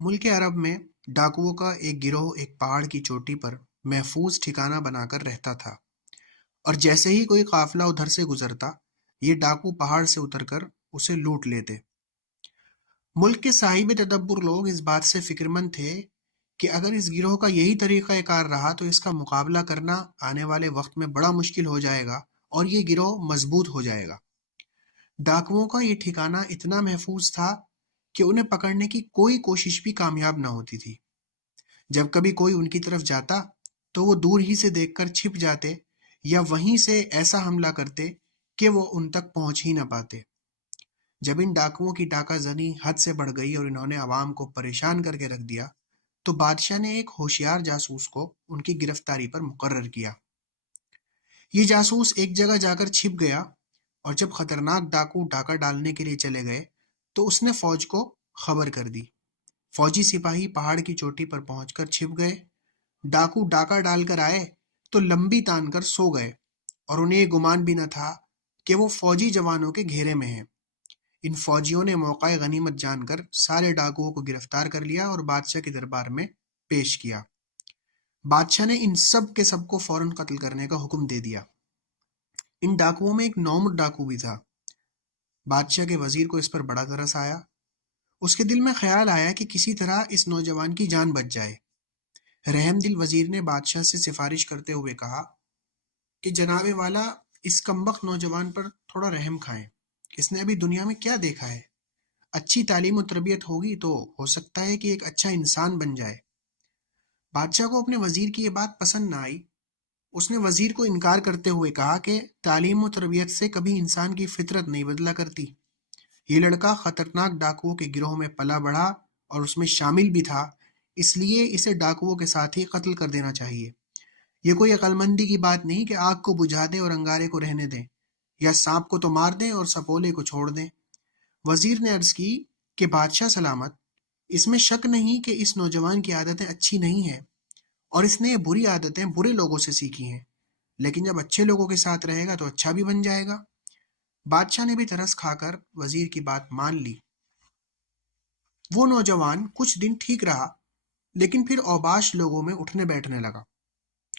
ملک عرب میں ڈاکوؤں کا ایک گروہ ایک پہاڑ کی چوٹی پر محفوظ ٹھکانہ بنا کر رہتا تھا، اور جیسے ہی کوئی قافلہ ادھر سے گزرتا، یہ ڈاکو پہاڑ سے اتر کر اسے لوٹ لیتے۔ ملک کے صاحب تدبر لوگ اس بات سے فکر مند تھے کہ اگر اس گروہ کا یہی طریقہ کار رہا تو اس کا مقابلہ کرنا آنے والے وقت میں بڑا مشکل ہو جائے گا اور یہ گروہ مضبوط ہو جائے گا۔ ڈاکوؤں کا یہ ٹھکانہ اتنا محفوظ تھا کہ انہیں پکڑنے کی کوئی کوشش بھی کامیاب نہ ہوتی تھی۔ جب کبھی کوئی ان کی طرف جاتا تو وہ دور ہی سے دیکھ کر چھپ جاتے یا وہیں سے ایسا حملہ کرتے کہ وہ ان تک پہنچ ہی نہ پاتے۔ جب ان ڈاکوؤں کی ڈاکہ زنی حد سے بڑھ گئی اور انہوں نے عوام کو پریشان کر کے رکھ دیا تو بادشاہ نے ایک ہوشیار جاسوس کو ان کی گرفتاری پر مقرر کیا۔ یہ جاسوس ایک جگہ جا کر چھپ گیا، اور جب خطرناک ڈاکو ڈاکہ ڈالنے کے لیے چلے گئے تو اس نے فوج کو خبر کر دی۔ فوجی سپاہی پہاڑ کی چوٹی پر پہنچ کر چھپ گئے۔ ڈاکو ڈاکہ ڈال کر آئے تو لمبی تان کر سو گئے، اور انہیں یہ گمان بھی نہ تھا کہ وہ فوجی جوانوں کے گھیرے میں ہیں۔ ان فوجیوں نے موقع غنیمت جان کر سارے ڈاکوؤں کو گرفتار کر لیا اور بادشاہ کے دربار میں پیش کیا۔ بادشاہ نے ان سب کے سب کو فوراً قتل کرنے کا حکم دے دیا۔ ان ڈاکوؤں میں ایک نومر ڈاکو بھی تھا۔ بادشاہ کے وزیر کو اس پر بڑا ترس آیا۔ اس کے دل میں خیال آیا کہ کسی طرح اس نوجوان کی جان بچ جائے۔ رحم دل وزیر نے بادشاہ سے سفارش کرتے ہوئے کہا کہ جناب والا، اس کمبخت نوجوان پر تھوڑا رحم کھائیں۔ اس نے ابھی دنیا میں کیا دیکھا ہے؟ اچھی تعلیم و تربیت ہوگی تو ہو سکتا ہے کہ ایک اچھا انسان بن جائے۔ بادشاہ کو اپنے وزیر کی یہ بات پسند نہ آئی۔ اس نے وزیر کو انکار کرتے ہوئے کہا کہ تعلیم و تربیت سے کبھی انسان کی فطرت نہیں بدلا کرتی۔ یہ لڑکا خطرناک ڈاکوؤں کے گروہ میں پلا بڑھا اور اس میں شامل بھی تھا، اس لیے اسے ڈاکوؤں کے ساتھ ہی قتل کر دینا چاہیے۔ یہ کوئی عقل مندی کی بات نہیں کہ آگ کو بجھا دیں اور انگارے کو رہنے دیں، یا سانپ کو تو مار دیں اور سپولے کو چھوڑ دیں۔ وزیر نے عرض کی کہ بادشاہ سلامت، اس میں شک نہیں کہ اس نوجوان کی عادتیں اچھی نہیں ہیں، اور اس نے یہ بری عادتیں برے لوگوں سے سیکھی ہیں، لیکن جب اچھے لوگوں کے ساتھ رہے گا تو اچھا بھی بن جائے گا۔ بادشاہ نے بھی ترس کھا کر وزیر کی بات مان لی۔ وہ نوجوان کچھ دن ٹھیک رہا، لیکن پھر اوباش لوگوں میں اٹھنے بیٹھنے لگا۔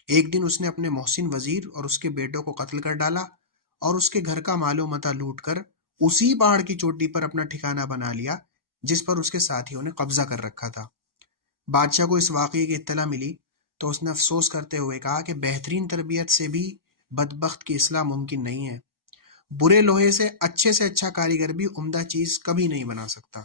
ایک دن اس نے اپنے محسن وزیر اور اس کے بیٹوں کو قتل کر ڈالا اور اس کے گھر کا مال و متاع لوٹ کر اسی پہاڑ کی چوٹی پر اپنا ٹھکانہ بنا لیا جس پر اس کے ساتھیوں نے قبضہ کر رکھا تھا۔ بادشاہ کو اس واقعے کی اطلاع ملی تو اس نے افسوس کرتے ہوئے کہا کہ بہترین تربیت سے بھی بدبخت کی اصلاح ممکن نہیں ہے۔ برے لوہے سے اچھا کاریگر بھی عمدہ چیز کبھی نہیں بنا سکتا۔